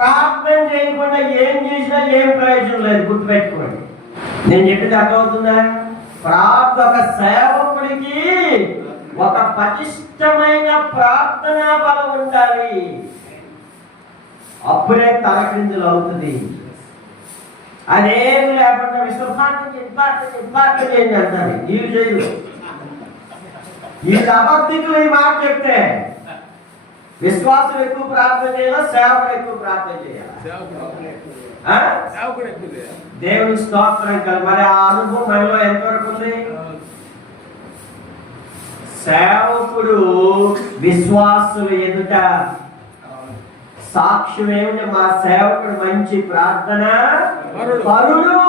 ప్రార్థన చేయకుండా ఏం చేసినా ఏం ప్రయోజనం లేదు, గుర్తుపెట్టుకోండి. నేను చెప్పేది అర్థమవుతుందా? ఒక సేవకుడికి ఒక పటిష్టమైన ప్రార్థనా బలం ఉండాలి, అప్పుడే తలక్రిందులు అవుతుంది. అదేమి లేకుండా విశ్వాసం చేయండి అంటారు. వీళ్ళు చేయరు, వీళ్ళు అబద్ధికులు. ఈ మాట చెప్తే విశ్వాసం ఎక్కువ ప్రార్థన చేయాలా, సేవకుడు ఎక్కువ ప్రార్థన చేయాలా? దేవుని స్తోత్రం కదా. మరి ఆ అనుభవం మనలో ఎంతవరకు ఉంది? సేవకుడు విశ్వాసులు ఎదుట సాక్ష్యం ఏమిటి? మా సేవకుడు మంచి ప్రార్థన పరుడు,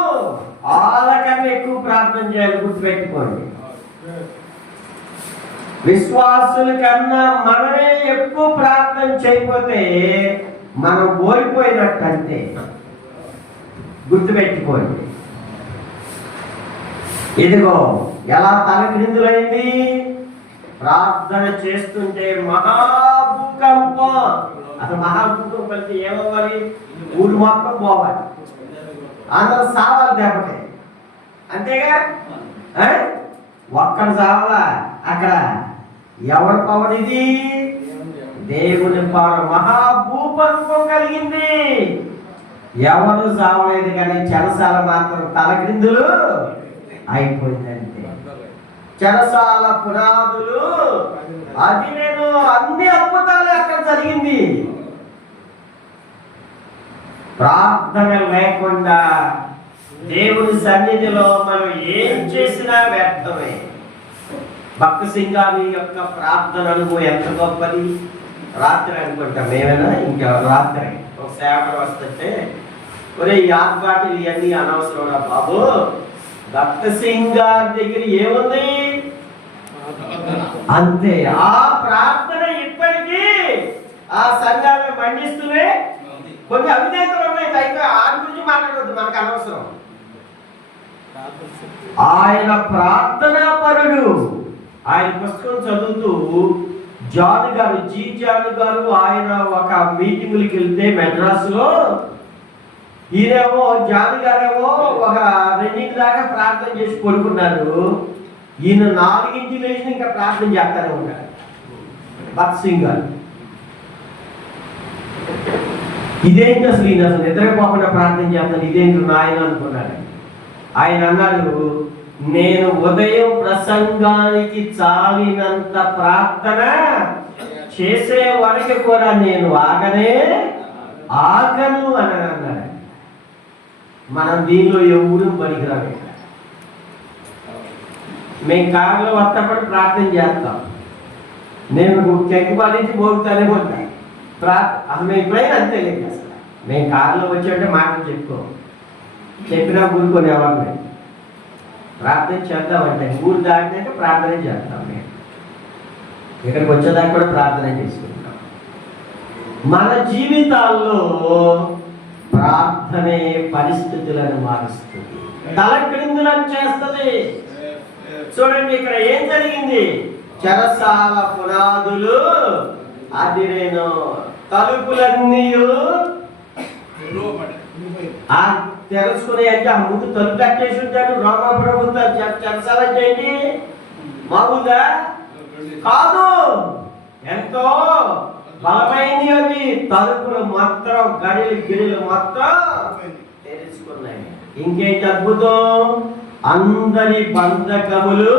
వాళ్ళకన్నా ఎక్కువ ప్రార్థన చేయాలి, గుర్తుపెట్టుకోండి. విశ్వాసుల కన్నా మనమే ఎక్కువ ప్రార్థన చేయకపోతే మనం ఓడిపోయినట్టంతే, గుర్తుపెట్టుకోండి. ఇదిగో ఎలా తలక్రిందులైంది. ప్రార్థన చేస్తుంటే మహాభూకంపం. అసలు మహాభూకంపం అంటే ఏమవ్వాలి? ఊరు మొత్తం పోవాలి, అందరూ సావాలి దెబ్బకి, అంతేగా? ఒక్కడు సావాలా? అక్కడ ఎవరి పవర్ ఇది? దేవుని పవర్. మహాభూకంపం కలిగింది, ఎవరు సావలేదు, కానీ చెరసాల మాత్రం తలక్రిందులు అయిపోయిందంటే. చెరసాల పునాదులు అది నేను అన్ని అద్భుతాలు అక్కడ జరిగింది. ప్రార్థన లేకుండా దేవుని సన్నిధిలో మనం ఏం చేసినా వ్యర్థమే. భక్త సింగారి యొక్క ప్రార్థన అనుభవం ఎంత గొప్పది. రాత్రి అనుకుంటాం మేమైనా, ఇంకా రాత్రి ఒక సేవకుడు వస్తుంటే, ఒరే ఈ ఆర్పాట్లు ఇవన్నీ అనవసరం బాబు, భక్త సింగారి దగ్గర ఏముంది అంతే. ఆ ప్రార్థన ఇప్పటికీ ఆ సంఘాలను మండిస్తూనే కొన్ని అవినేతలు ఉన్నాయి. అయితే ఆయన గురించి మాట్లాడవద్దు, మనకు అనవసరం. ఆయన ప్రార్థనా పరుడు. ఆయన పుస్తకం చదువుతూ జాన్ గారు, జాన్ గారు, ఆయన ఒక మీటింగులకి వెళ్తే మెడ్రాసులో, ఈయనేమో జాన్ గారేమో ఒక 2 దాకా ప్రార్థన చేసి పడుకున్నారు. ఈయన 4 లేచి ఇంకా ప్రార్థన చేస్తానే ఉంటారు. భక్త్ సింగ్ గారు ఇదేంటి అసలు, ఈయన అసలు నిద్రపోకుండా ప్రార్థన చేస్తాను, ఇదేంటి నాయన అనుకున్నాడు. ఆయన అన్నాడు, నేను ఉదయం ప్రసంగానికి చాలినంత ప్రార్థన చేసే వరకు కూడా నేను ఆగను అని అన్నాడు. మనం దీనిలో ఎవరు పనికిరాడు. మేము కారులో వస్తపడి ప్రార్థన చేస్తాం. నేను చెక్కుబాటు నుంచి మోగుతానే ఉంటాను. అసలు మేము ఎప్పుడైనా అంతే లేదు. అసలు మేము కారులో వచ్చేటంటే మాటలు చెప్పినా ఊరుకొని ఎవరిని ప్రార్థన చేద్దామంటే ఊరు దాటినాక ప్రార్థన చేస్తాం. మేము ఇక్కడికి వచ్చేదాకా కూడా ప్రార్థన చేసుకుంటాం. మన జీవితాల్లో ప్రార్థనే పరిస్థితులను మారుస్తుంది, తలక్రిందులను చేస్తుంది. చూడండి ఇక్కడ ఏం జరిగింది. చెరసాల పునాదులు అదిరేను, తలుపులన్నీ తెలుసుకునే అంటే ఆ ముందు తలుపు కట్టేసి ఉంటాడు. రోమా ప్రభుత్వం చెరసాల అంటే ఏంటి? మామూలుగా కాదు, ఎంతో బలమైనవి అవి. తలుపులు మొత్తం, గిడిలు మొత్తం తెలుసుకున్నాయి. ఇంకేంటి అద్భుతం? అందరి బంధకములు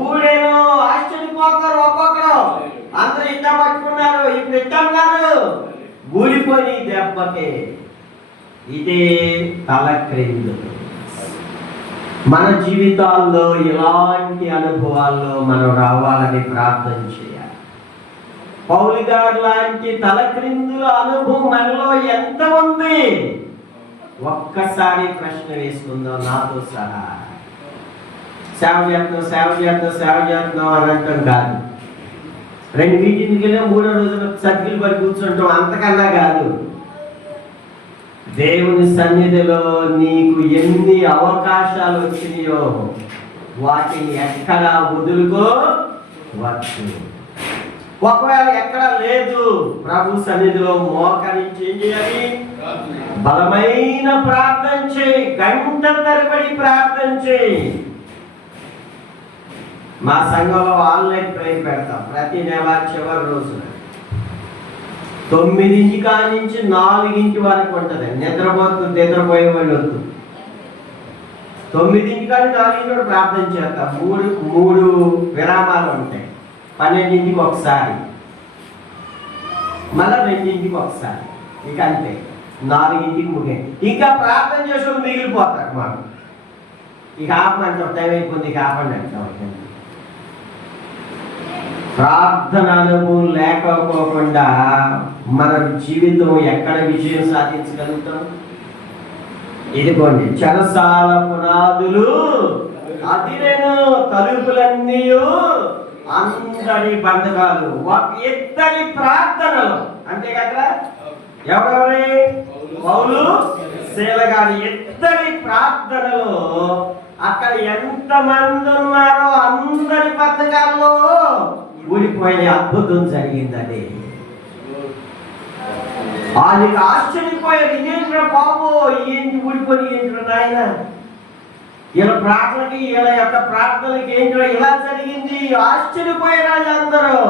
ఊడేను. ఆశ్చర్యపోతారు ఒక్కొక్కరు. అందరు ఇట్లా పట్టుకున్నారు, ఇప్పుడు ఇట్టన్నారు, ఊడిపోయి దెబ్బకే. ఇదే తలక్రిందులు. మన జీవితాల్లో ఇలాంటి అనుభవాల్లో మనం రావాలని ప్రార్థన చేయాలి. పౌలు గారు లాంటి తలక్రిందుల అనుభవం మనలో ఎంత ఉంది? ఒక్కసారి ప్రశ్న వేసుకుందాం నాతో సహా. సేవ చేస్తున్నాం అని అంటాం కాదు. 2 మీటింగ్కి వెళ్ళి 3వ రోజున సర్కిల్ పడి కూర్చుంటాం, అంతకన్నా కాదు. దేవుని సన్నిధిలో నీకు ఎన్ని అవకాశాలు వచ్చినాయో వాటిని ఎక్కడా వదులుకోవచ్చు. ఒకవేళ ఎక్కడ లేదు, ప్రభు సన్నిధిలో మోకరించి ఏం చేయాలి? బలమైన ప్రార్థన చేయి, గంట తరబడి ప్రార్థన చేయి. మా సంఘంలో ఆన్లైన్ ప్రేయర్ పెడతాం ప్రతి నెల చివరి రోజున 9 కాడి నుంచి 4 వరకు ఉంటుంది. నిద్రపోయే వాళ్ళు వద్దు. 9 కాడి 4 కూడా ప్రార్థన చేస్తాం. మూడు విరామాలు ఉంటాయి. 12కి ఒకసారి, మళ్ళా 2కి ఒకసారి, ఇక అంతే. 4కి ముగే. ఇంకా ప్రార్థన చేసే వాళ్ళు మిగిలిపోతారు. మాకు ఇక ఆపమంటాం, టైం అయిపోయింది, ఇక ఆపండి అంటాం. ప్రార్థన అనుభవం లేకపోకుండా మన జీవితం ఎక్కడ విజయం సాధించగలుగుతాం? ఇదిగోండి, చెరసాల పునాదులు అదిరేను, తలుపులన్నీ అందరి బంధకాలు, ఇద్దరి ప్రార్థనలు. అంతే కదా, ఎవరెవరి? పౌలు శీల గారి ఇద్దరి ప్రార్థనలు. అక్కడ ఎంతమంది ఉన్నారో అందరి బంధకాల్లో ఊడిపోయిన అద్భుతం జరిగిందని వాళ్ళకి ఆశ్చర్యపోయారు. ఏంట్రా బాబు, ఏంటి ఊడిపోయి, ఏంట్రా నాయన, ఇలా ప్రార్థనకి, ఇలా యొక్క ప్రార్థనకి ఏంట్రా ఇలా జరిగింది? ఆశ్చర్యపోయారు వాళ్ళందరూ.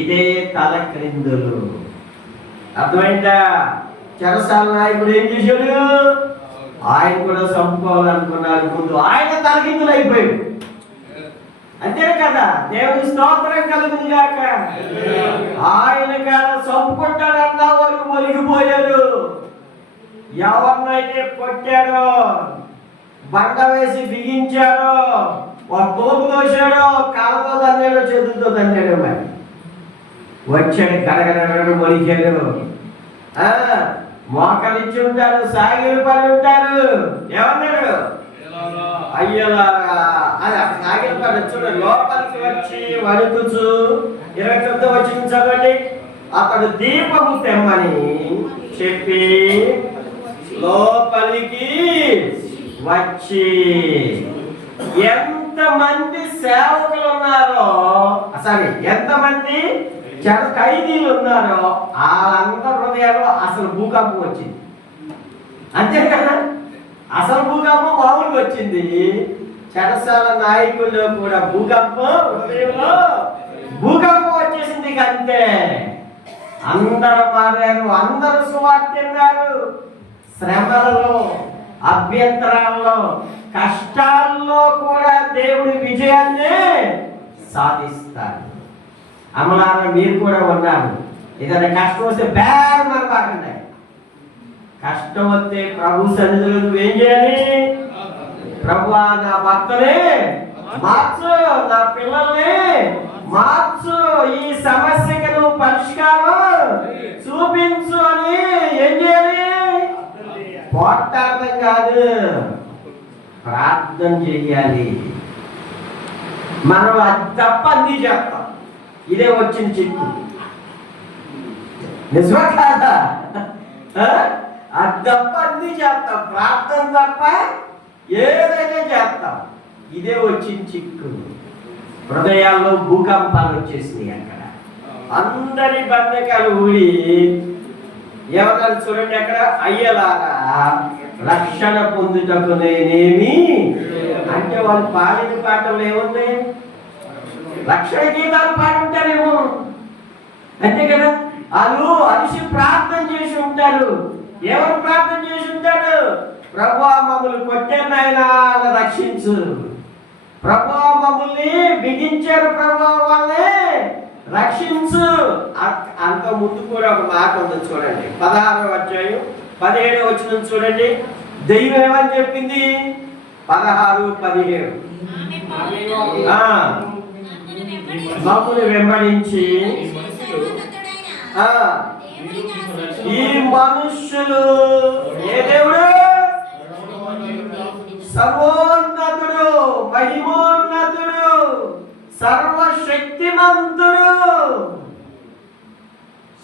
ఇదే తల క్రిందులు. అర్థమైందా? చెరసాల నాయకుడు ఏం చేశాడు? ఆయన కూడా చంపుకోవాలనుకున్నారు. ముందు ఆయన తలకిందులు అయిపోయాడు. అంతే కదా, దేవుని స్తోత్రం కలుగును గాక. ఆయన కదా చంపుకుంటాడన్నా వాళ్ళు ఒలిగిపోయారు. ఎవరినైతే కొట్టాడో, బండ వేసి బిగించాడో, ఒక తోపు దోశాడో, కాళ్ళతో తన్నాడో, చేతులతో తన్నాడో, మరి వచ్చాడు గడగడ మొలిచాడు. మోకలిచ్చి ఉంటారు, సాగిలు పడి ఉంటారు. ఏమన్నాడు? అయ్యలారా అది సాగిలు పడి చూడండి, లోపలికి వచ్చి వణుకుచు 29 వచ్చిన చదవండి. అతడు దీపము తెమ్మని చెప్పి లోపలికి వచ్చి, ఎంతమంది సేవకులు ఉన్నారో, ఎంతమంది ఖైదీలు ఉన్నారో వాళ్ళందరి హృదయాల్లో అసలు భూకంపం వచ్చింది. అంతే కదా, అసలు భూకంపం మామూలుగా వచ్చింది. చెరసాల నాయకుల్లో కూడా భూకంపం, హృదయంలో భూకంపం వచ్చేసింది. అంతే, అందరూ మారారు, అందరూ సువార్త విన్నారు. శ్రమలలో, అభ్యంతరాల్లో, కష్టాల్లో కూడా దేవుడి విజయాన్ని సాధిస్తారు. అమలారా మీరు కూడా ఉన్నారు. ఏదైనా కష్టం వస్తే బేరం మనబాకండి. కష్టం వస్తే ప్రభు సన్నిధిలో నువ్వేం చేయాలి? ప్రభువా, నా భర్తనే మార్చు, నా పిల్లల్ని మార్చు, ఈ సమస్యకి నువ్వు పరిష్కారం చూపించు అని ఏం చేయాలి? పోట్లాడటం కాదు, ప్రార్థన చెయ్యాలి. మనం అది తప్ప అన్నీ చేస్తాం. ఇదే వచ్చిన చిక్కు. నిజమా కాదా? అది తప్ప అన్నీ చేస్తాం, ప్రార్థన తప్ప ఏదైనా చేస్తాం. ఇదే వచ్చిన చిక్కు. హృదయాల్లో భూకంపాలు వచ్చేసినాయి. అక్కడ అందరి బంధకాలు ఊడి ఎవరు చూడండి, అక్కడ అయ్యలారా రక్షణ పొందుటకు నేనేమి అంటే వాళ్ళు పాడిన పాటలు ఏముంది? రక్షణ గీతాలు పాడుంటారేమో. అంతే కదా, వాళ్ళు అలిసి ప్రార్థన చేసి ఉంటారు. ఎవరు ప్రార్థన చేసి ఉంటారు? ప్రభువా, మమ్మల్ని కొట్టారు నాయనా, రక్షించు. ప్రభువా, మమ్మల్ని బిగించారు, ప్రభువా వాళ్ళని రక్షించు. అంత ముందు కూడా ఒక మాట ఉంది చూడండి, 16వ అధ్యాయం 17వ వచనం చూడండి. దైవం ఏమని చెప్పింది? 16:17 మమ్మల్ని వెంబడించి ఈ మనుష్యులు, ఏ దేవుడు? సర్వోన్నతుడు, మహిమోన్నతుడు, సర్వశక్తిమంతుడు,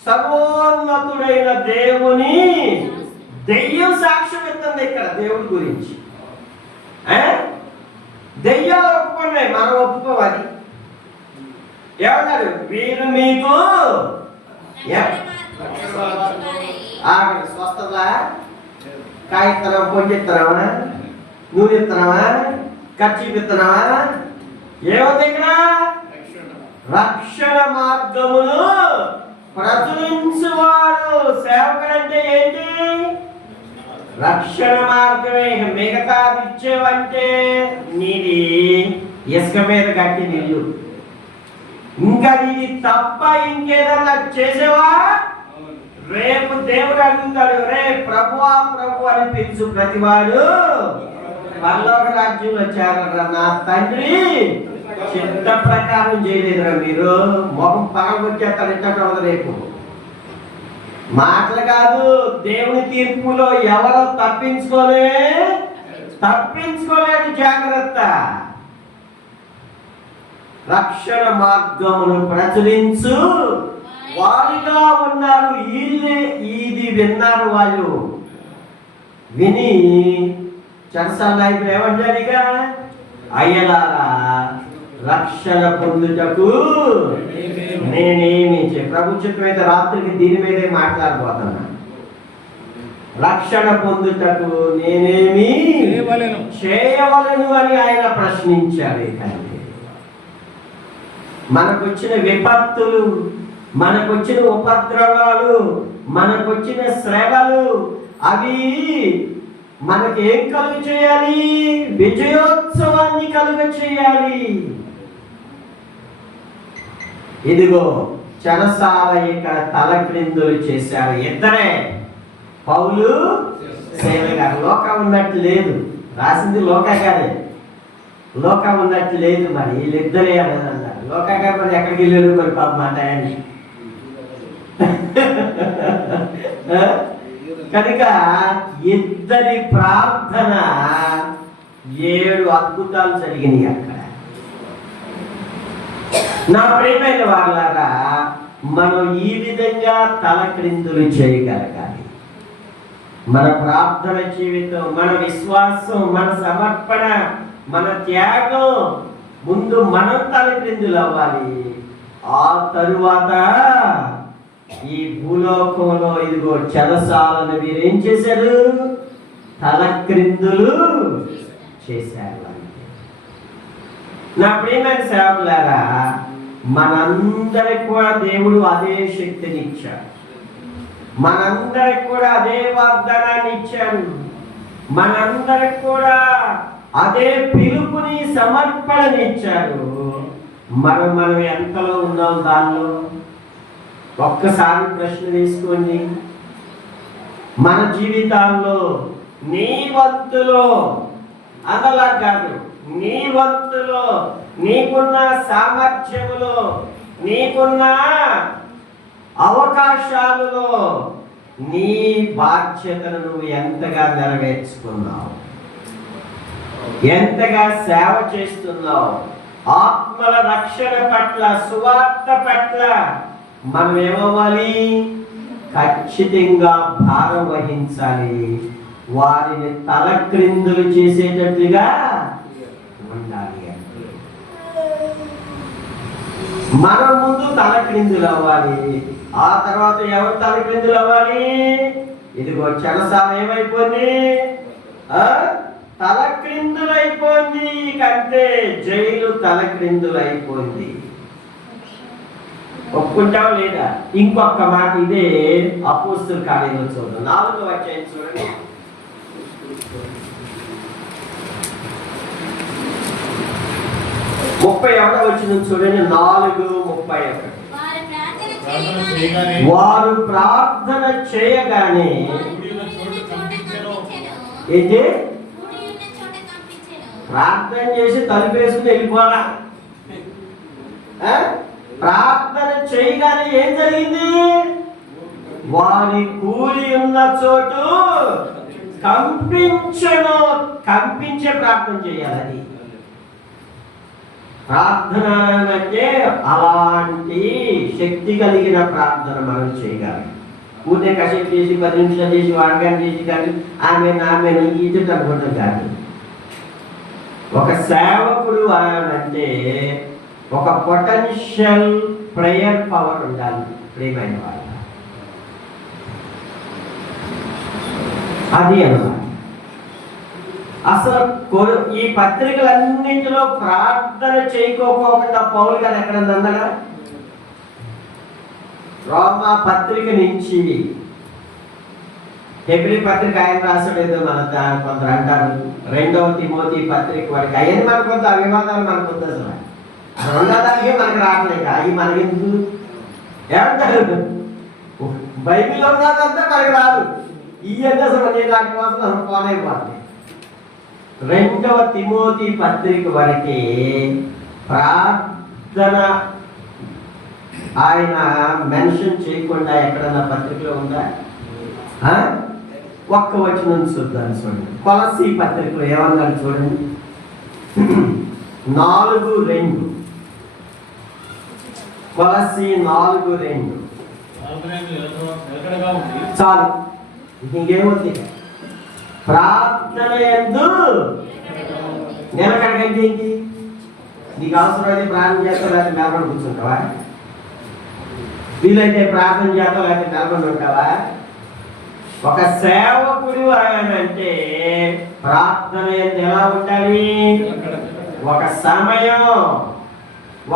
సర్వోన్నతుడైన దేవుని దెయ్యం సాక్ష్యం ఇస్తుంది ఇక్కడ దేవుడి గురించి. దెయ్యాలు ఒప్పుకున్నాయి, మనం ఒప్పుకోవాలి. ఏమన్నారు? వీరు మీకు స్వస్థత కాగితనం పొంగిస్తున్నావా, నూనె ఇస్తున్నావా, ఖర్చు ఇస్తున్నావా? ఏముంది ఇక్కడ? రక్షణ మార్గములు ప్రచురించువాడు. సేవకుడంటే ఏంటి? రక్షణ మార్గమే. మిగతాది ఇచ్చేవంటే నీది ఇసుక మీద కట్టిన ఇల్లు. ఇంకా ఇది తప్ప ఇంకేదన్నా చేసేవా? రేపు దేవుడు అడుగుతాడు, రే ప్రభువా ప్రభు అని పిలుచు ప్రతివాడు పరలోక రాజ్యంలో చేరరా. నా తండ్రి చిత్త ప్రకారం చేయలేదురా. మీరు మొహం పగలగొచ్చేస్తారు. ఇట్టకూడదు రేపు. మాటలు కాదు, దేవుని తీర్పులో ఎవరు తప్పించుకోలేడు. జాగ్రత్త. రక్షణ మార్గమును ప్రచురించు వారిగా ఉన్నారు. ఇది విన్నారు. వాళ్ళు విని చరసాలు ఏమంటారుగా, అయ్యలారా రక్షణ పొందుటకు నేనేమి ప్రభు చిత్తమైతే రాత్రికి దీని మీదే మాట్లాడబోతున్నా. రక్షణ పొందుటకు నేనేమి చేయవలను అని ఆయన ప్రశ్నించాడు. మనకొచ్చిన విపత్తులు, మనకొచ్చిన ఉపద్రవాలు, మనకొచ్చిన శ్రమలు అవి మనకి ఏం కలుగ చేయాలి? విజయోత్సవాన్ని కలుగ చేయాలి. ఇదిగో చెరసాల ఇక్కడ తలక్రిందులు చేశారు. ఇద్దరే, పౌలు శైల గారు. లోకం ఉన్నట్టు లేదు, రాసింది లోక గారే. లోకం ఉన్నట్టు లేదు, మరి వీళ్ళిద్దరే అని అన్నారు. లోక గారు మరి ఎక్కడికి వెళ్ళారు మరి పాప మాట అని. కనుక ఇద్దరి ప్రార్థన 7 అద్భుతాలు జరిగినాయి అక్కడ. నా ప్రియమైన వాళ్ళారా, మనం ఈ విధంగా తలక్రిందులు చేయగలగాలి. మన ప్రార్థన జీవితం, మన విశ్వాసం, మన సమర్పణ, మన త్యాగం ముందు మనం తలక్రిందులు అవ్వాలి. ఆ తరువాత ఈ భూలోకంలో ఇదిగో చెరసాలను మీరేం చేశారు? తలక్రిందులు చేశారు. నా ప్రియమైన సేవకులారా, మనందరికి కూడా దేవుడు అదే శక్తిని ఇచ్చాడు. మనందరికి కూడా అదే వాగ్దానాన్ని ఇచ్చాడు. మనందరికి కూడా అదే పిలుపుని, సమర్పణని ఇచ్చాడు. మనం ఎంతలో ఉన్నాం దానిలో? ఒక్కసారి ప్రశ్న వేసుకోండి. మన జీవితాల్లో నీ వంతులో, అదలా కాదు, నీ వంతులో, నీకున్న సామర్థ్యములో, నీకున్న అవకాశాలలో నీ బాధ్యతను నువ్వు ఎంతగా నెరవేర్చుకున్నావు, ఎంతగా సేవ చేస్తున్నావు. ఆత్మల రక్షణ పట్ల, సువార్త పట్ల మనం ఏమవ్వాలి? ఖచ్చితంగా భారం వహించాలి. వారిని తలక్రిందులు చేసేటట్టుగా ఉండాలి. మనం ముందు తలక్రిందులు అవ్వాలి. ఆ తర్వాత ఎవరు తలక్రిందులు అవ్వాలి? ఇదిగో చెరసాల ఏమైపోయింది? తలక్రిందులైపోయింది. కంటే జైలు తలక్రిందులైపోయింది. ఒప్పుకుంటావు లేదా? ఇంకొక మాట ఇదే అపోస్తలుల కార్యంలో చూద్దాం. 4వ అధ్యాయం చూడండి. 31వ వచనం చూడండి. 4:31. వారు ప్రార్థన చేయగానే ఏంటి? ప్రార్థన చేసి తలుపేసుకుని వెళ్ళిపోవాలా? ప్రార్థన చేయగానే ఏం జరిగింది? వారి కూలి ఉన్న చోటు కంపించను. కంపించే ప్రార్థన చేయాలి. ప్రార్థన అంటే అలాంటి శక్తి కలిగిన ప్రార్థన మనం చేయగలం. ఊరికే కసేపు చేసి 10 నిమిషాలు చేసి వాడకాన్ని చేసి కానీ ఆమె ఈజెట్ అనుకుంటాం. కానీ ఒక సేవకుడు అంటే ఒక పొటెన్షియల్ ప్రేయర్ పవర్ ఉండాలి ప్రియమైన వాళ్ళ. అది అన్నమాట. అసలు ఈ పత్రికలన్నింటిలో ప్రార్థన చేయకోకుండా పౌలు గారు ఎక్కడ అన్నాడా? రోమా పత్రిక నుంచి హెబ్రీ పత్రిక ఆయన రాసలేదు, మన కొందరు అంటారు 2వ తిమోతి పత్రిక వరకు. అవన్నీ మనకు వద్దు, ఆ వివాదాలు మనకు వద్దు. అసలు రెండోదానికే మనకు రావట్లేదు. అవి మనకి ఎందుకు ఏమంటారు? బైబిల్లో ఉన్నదంతా మనకు రాదు. ఇవన్నీ అసలు నేను వాటి కోసం అసలు పోనైపోతుంది. 2వ తిమోతి పత్రిక వరకే ప్రార్థన ఆయన మెన్షన్ చేయకుండా ఎక్కడన్నా పత్రికలో ఉందా? ఒక్క వచనం చూద్దాం. చూడండి, కొలస్సీ పత్రికలో ఏమన్నారు చూడండి, 4:2. కొలస్సీ 4:2. చాలు, ఇంకేమవుతుంది? ప్రార్థన యందు నిలకడగండి. ఏంటి నీకు అవసరమైతే ప్రార్థన చేస్తా, లేకపోతే నిలబడి కూర్చుంటావా? వీలైతే ప్రార్థన చేస్తావు, లేకపోతే నిలబడి ఉంటావా? ఒక సేవకుడు అంటే ప్రార్థన ఎలా ఉండాలి? ఒక సమయం,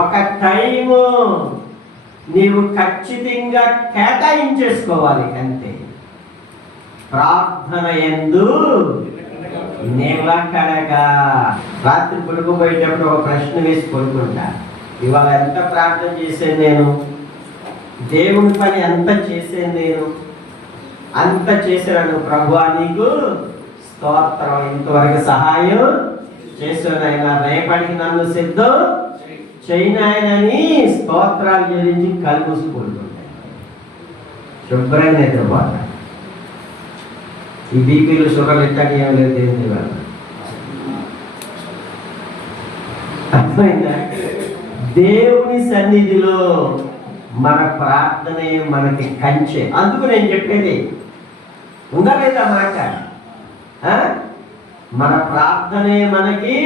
ఒక టైము నీవు ఖచ్చితంగా కేటాయించేసుకోవాలి అంతే. ప్రార్థన యందు నిలకడగా. రాత్రి పడుకోబోయేటప్పుడు ఒక ప్రశ్న వేసి పడుకుంటా, ఇవాళ ఎంత ప్రార్థన చేశాను నేను, దేవుని పని ఎంత చేశాను నేను, అంత చేశాను ప్రభువా, నీకు స్తోత్రం, ఇంతవరకు సహాయం చేశానైనా, రేపటికి నన్ను సిద్ధం చేయనాయనని స్తోత్రాలు చెల్లించి కళ్ళు మూసుకుంటుంటాయి. శుభ్రంగా నిద్రపోతా. ఈ బీపీలు షుగర్లు ఇట్టాక ఏం లేదు దేవుని వల్ల. అర్థమైందా? దేవుని సన్నిధిలో మన ప్రార్థనే మనకి కంచె. అందుకు నేను చెప్పేది ఉందా లేదా మాట? మన ప్రార్థనే మనకి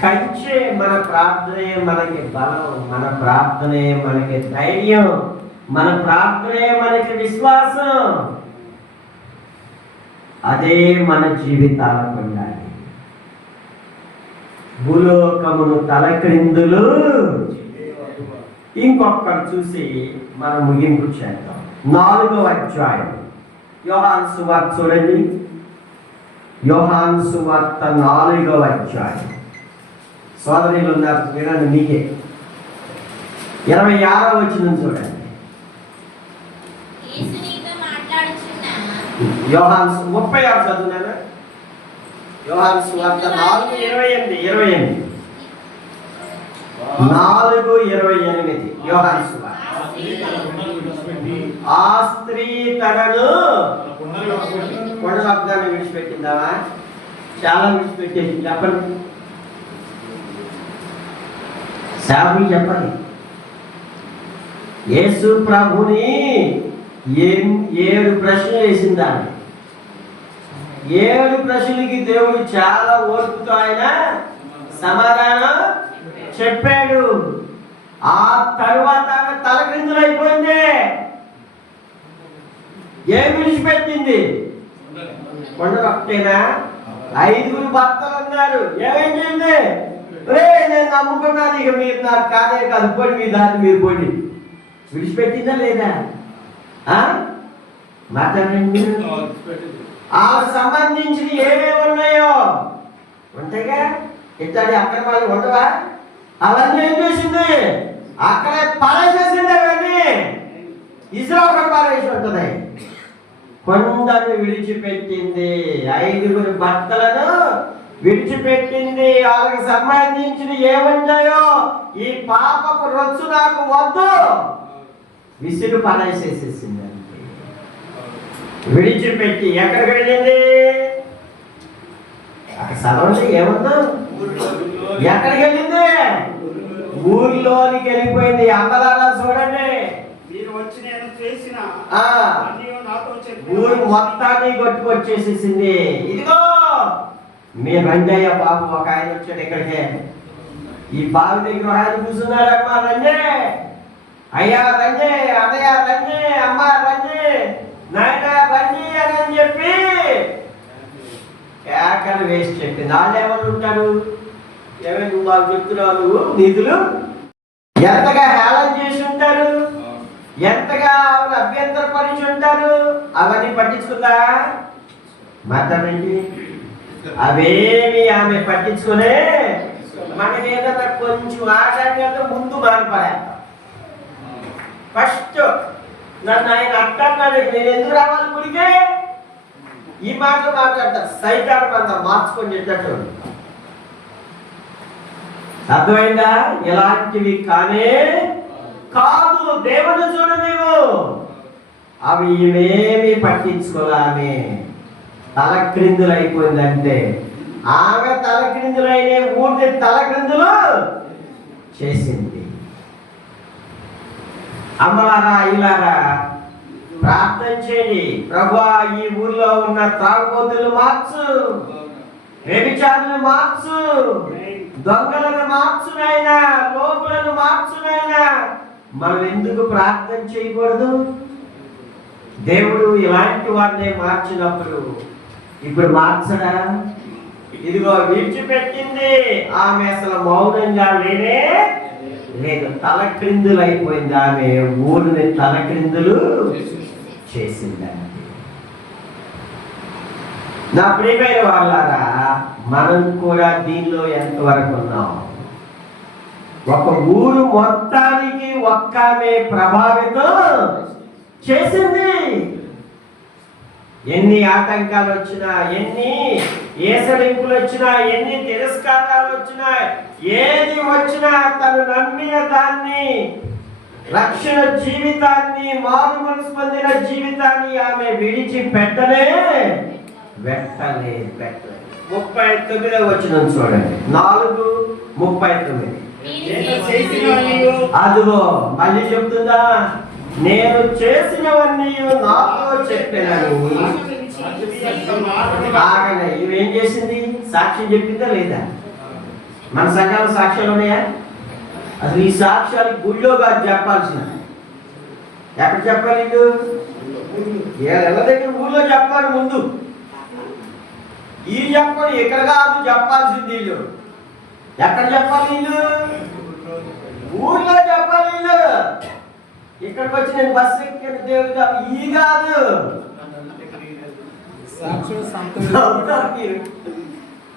కంచె, మన ప్రార్థనే మనకి బలం, మన ప్రార్థనే మనకి ధైర్యం, మన ప్రార్థనే మనకి విశ్వాసం. అదే మన జీవితాలకు ఉండాలి. భూలోకమును తలక్రిందులు. ఇంకొకరు చూసి మనం ముగింపు చేద్దాం. 4వ అధ్యాయం యోహాను సువార్త చూడండి. యోహాను సువార్త 4వ అధ్యాయం. సోదరులు ఉన్నారు, వినండి, మీకే 26వ వచనం చూడండి. యోహాను 36 చదువున్నాను. యోహాను సువార్త 4:28. 4:28 యోహాను సువార్త. ఆ స్త్రీ తనను కొండ శబ్దాన్ని విడిచిపెట్టిందామా? చాలా విడిచిపెట్టేసి. చెప్పండి, సేవకులు చెప్పండి. యేసు ప్రభుని 7 ప్రశ్నలు వేసిందాన్ని. 7 ప్రశ్నలకి దేవుడు చాలా ఓర్పుతో ఆయన సమాధానం చెప్పాడు. ఆ తరువాత తలక్రిందులైపోయింది. ఏం విడిచిపెట్టింది? కొండలు ఒకటేనా? 5 భర్తలు ఉన్నారు. ఏమైంది? నేను నమ్ముకున్నాను, ఇక మీరు నాకు కాదే కాదు, పోయి మీ దాన్ని మీరు పోయి. విడిచిపెట్టిందా లేదా? మాట్లాడండి. ఆమెకు సంబంధించిన ఏమేమి ఉన్నాయో ఉంటాయిగా. ఇట్లాంటి అక్కడ వాళ్ళు ఉండవా? అవన్నీ ఏం చేసింది? అక్కడే పారేసేసింది. అవన్నీ ఇసులో ఒక పారేసి ఉంటుంది. కొందరిని విడిచిపెట్టింది. 5 భర్తలను విడిచిపెట్టింది. వాళ్ళకి సంబంధించిన ఏముంటాయో ఈ పాపపు రొచ్చు నాకు వద్దు, విసురు పారేసేసేసింది. విడిచిపెట్టి ఎక్కడికి వెళ్ళింది? అక్కడ సగంలో ఏముందో ఎక్కడికి వెళ్ళింది? ఊర్లోనికి వెళ్ళిపోయింది. అమ్మలారా చూడండి, ఊరు మొత్తాన్ని కొట్టుకొచ్చేసేసింది. ఇదిగో మీ రంజయ్య బాబు ఒక ఆయన వచ్చాడు ఇక్కడికే. ఈ బావి దగ్గర ఆయన కూర్చున్నాడమ్మా రండి, అయ్యా రండి, అన్నయ్య రండి, అమ్మ రండి, నాయన రండి అని చెప్పి కేకలు వేసి చెప్పింది. వాళ్ళు ఎవరు ఉంటారు? ఏమైనా నువ్వు వాళ్ళు చెప్తున్నావు, నువ్వు నిధులు ఎంతగా హేళన చేసి ఉంటారు, ఎంతగా అభ్యంతరపరిచి ఉంటారు. అవన్నీ పట్టించుకుందా మాట్లాడండి? అవేమి ఆమె పట్టించుకునే మనకేదన్నా కొంచెం ఆటంకంతో ముందు మారిపడేస్తాం. ఫస్ట్ నన్ను ఆయన అట్టన్నాడు, నేను ఎందుకు రావాలి గుడికే? ఈ మాటలు మాట్లాడతారు. సైతాన్ అంత మార్చుకొని చెప్పేటట్టు. అర్థమైందా? ఇలాంటివి కానే కాదు. దేవుడు చూడు నీవు, అవి ఇవేమి పట్టించుకోవాలే. తలక్రిందులు అయిపోయిందంటే ఆమె తలక్రిందులైన ఊరిని తలక్రిందులు చేసింది. అమ్మలారా ఇలారా ప్రార్థన చేయండి. ప్రభువా, ఈ ఊర్లో ఉన్న త్రాగుబోతులు మార్చు, వ్యభిచారులు మార్చు, దొంగలను మార్చునైనా, లోపులను మార్చునైనా. మనం ఎందుకు ప్రార్థన చేయకూడదు? దేవుడు ఇలాంటి వారిని మార్చినప్పుడు ఇప్పుడు మార్చడా? ఇదిగో విడిచిపెట్టింది, ఆమె అసలు మౌనంగా లేనే లేదు. తలక్రిందులు అయిపోయింది. ఆమె ఊరిని తలక్రిందులు చేసిందండి. నా ప్రియమైన వాళ్ళారా, మనం కూడా దీనిలో ఎంతవరకు ఉన్నాం? ఒక ఊరు మొత్తానికి ఒక్కమే ప్రభావితం చేసింది. ఎన్ని ఆటంకాలు వచ్చినా, ఎన్ని ఏసడింపులు వచ్చినా, ఎన్ని తిరస్కారాలు వచ్చినా, ఏది వచ్చినా తను నమ్మిన దాన్ని, రక్షణ జీవితాన్ని, మారు మనసు పొందిన జీవితాన్ని ఆమె విడిచి పెట్టలే. 39వ వచనం చూడండి, 4:39. అదిగో మళ్ళీ చెప్తుందా, నేను చేసినవన్నీ నాతో చెప్పానని. బాగానే ఇవేం చేసింది? సాక్ష్యం చెప్పిందా లేదా? మన సంఘాలు సాక్ష్యాలు ఉన్నాయా? అసలు ఈ సాక్ష్యాలు గుళ్ళో కాదు చెప్పాల్సిన. ఎక్కడ చెప్పాలి? ఎవరి దగ్గర? ఊళ్ళో చెప్పాలి ముందు. ఈ చెప్పాలి, ఇక్కడ కాదు చెప్పాల్సింది. వీళ్ళు ఎక్కడ చెప్పాలి? వీళ్ళు ఊళ్ళో చెప్పాలి. వీళ్ళు ఇక్కడికి వచ్చి నేను బస్సు ఎక్కిన దేవుడు కాదు, ఈ కాదు.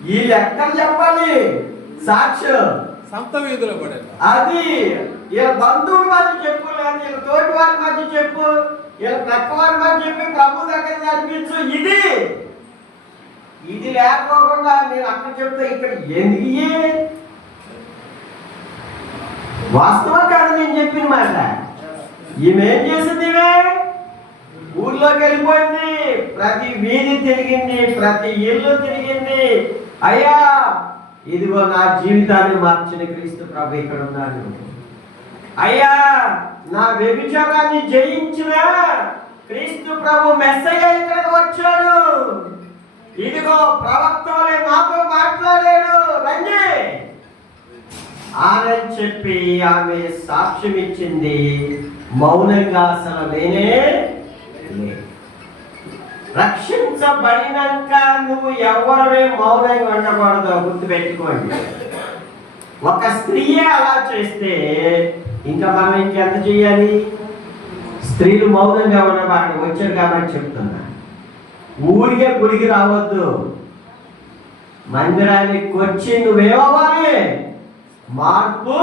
వీళ్ళు ఎక్కడ చెప్పాలి సాక్ష్యం? అది వీళ్ళ బంధువుల మధ్య చెప్పు, లేదా వీళ్ళ తోటి వారి మధ్య చెప్పు, వీళ్ళ ప్రక్క వారి మధ్య చెప్పి ప్రభు దగ్గర కనిపించు. ఇది లేకపోకుండా నేను అక్కడ చెప్తే ఇక్కడ ఎందుకు? వాస్తవం కాదు నేను చెప్పిన మాట. ఈమెం చేసింది? ఊర్లోకి వెళ్ళిపోయింది, ప్రతి వీధి తిరిగింది, ప్రతి ఇల్లు తిరిగింది. అయ్యా, ఇదిగో నా జీవితాన్ని మార్చిన క్రీస్తు ప్రభు ఇక్కడ ఉన్నాడు. అయ్యా, నా వ్యభిచారాన్ని జయించిన క్రీస్తు ప్రభు మెస్సయ్య ఇక్కడికి వచ్చాడు. ఇదిగో ప్రవక్త వలె నాతో మాట్లాడాడు, రండి అని చెప్పి ఆమె సాక్ష్యం ఇచ్చింది. మౌనంగా అసలు లేనే లేదు. రక్షించబడినాక నువ్వు ఎవరే మౌనంగా ఉండకూడదు, గుర్తుపెట్టుకోండి. ఒక స్త్రీయే అలా చేస్తే ఇంకా మనం ఇంకెంత చేయాలి? స్త్రీలు మౌనంగా ఉండబాటు వచ్చారు కాబట్టి చెప్తున్నా. ఊరికే గుడికి రావద్దు, మందిరానికి వచ్చి నువ్వేమవ్వాలి? మార్పు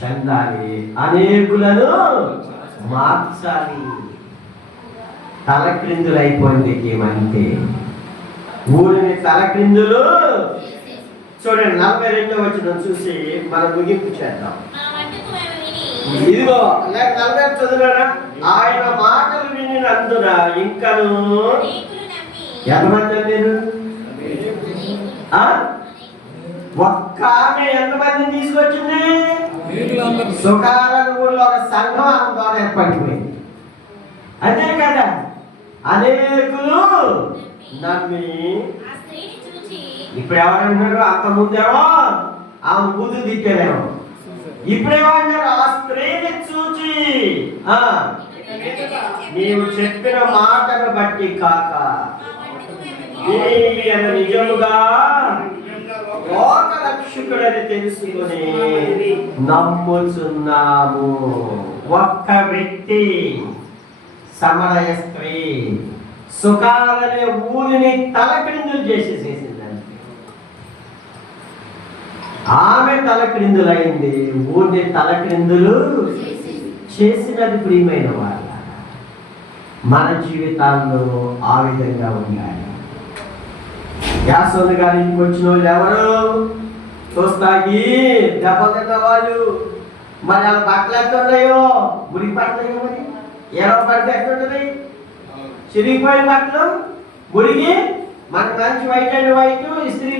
చెందాలి, అనేకులను మార్చాలి. తలక్రిందులు అయిపోయింది ఏమంటే ఊరిని తలక్రిందులు. చూడండి 42వ వచనం చూసి మనం ముగింపు చేద్దాం. ఇదిగో 40 చదువురా, ఆయన మాటలు వినినందున ఇంకను ఎంతమంది మీరు? ఒక్క ఆమె ఎంతమందిని తీసుకొచ్చింది? సుకారణ ఊళ్ళో ఒక సంఘం ఆమె ద్వారా ఏర్పడిపోయింది. అదే కదా, అనేకులు నమ్మి. ఇప్పుడు ఎవరంటున్నారు? అంత ముందేమో ఆమె బూతులు తిట్టారేమో. ఇప్పుడేమన్నారు? ఆ స్త్రీని చూచి నీవు చెప్పిన మాటను బట్టి కాక నిజముగా లోక రక్షకుడని తెలుసుకొని నమ్ముచున్నాము. ఒక్క వ్యక్తి, సమరయ స్త్రీ, సుఖాలనే ఊరిని తలక్రిందులు చేసేసేసిందండి. ఆమె తలక్రిందులైంది, ఊరిని తలక్రిందులు చేసినది. ప్రియమైన వాళ్ళ, మన జీవితాల్లో ఆ విధంగా ఉండాలి. యాసోను గారి ఇంటికి వచ్చిన వాళ్ళు ఎవరు? చూస్తాగి దెబ్బతిన్న వాళ్ళు. మరి వాళ్ళ బట్టలు ఎట్లున్నాయో, మురికి బట్టలు, మరి ఏరో పడితే ఎట్లుంటుంది? చిరిగిపోయిన బట్టలు, మురిగి, మన మంచి వైట్ అండ్ వైట్ ఇస్త్రీ